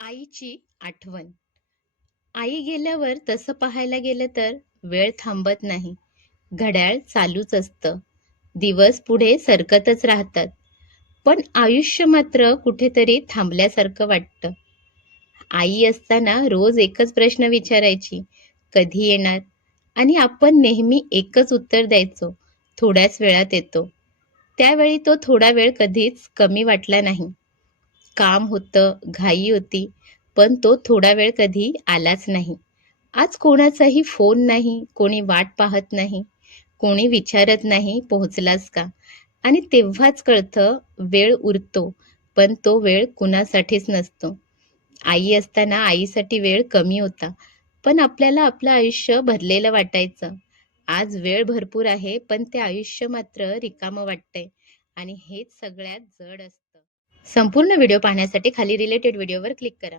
आईची आठवण. आई गेल्यावर तसं पाहायला गेलं तर वेळ थांबत नाही. घड्याळ चालूच असतं. दिवस पुढे सरकतच राहतात. पण आयुष्य मात्र कुठेतरी थांबल्यासारखं वाटतं. आई असताना रोज एकच प्रश्न विचारायची, कधी येणार? आणि आपण नेहमी एकच उत्तर द्यायचो, थोड्याच वेळात येतो. त्यावेळी तो थोडा वेळ कधीच कमी वाटला नाही. काम होतं, घाई होती, पण तो थोडा वेळ कधी आलाच नाही. आज कोणाचाही फोन नाही, कोणी वाट पाहत नाही, कोणी विचारत नाही पोहोचलास का? आणि तेव्हाच कळतं वेळ उरतो, पण तो वेळ कुणासाठीच नसतो. आई असताना आईसाठी वेळ कमी होता, पण आपल्याला आपलं आयुष्य भरलेलं वाटायचं. आज वेळ भरपूर आहे, पण ते आयुष्य मात्र रिकामं वाटतंय आणि हेच सगळ्यात जड असतं. संपूर्ण व्हिडिओ पाहण्यासाठी खाली रिलेटेड व्हिडिओवर क्लिक करा.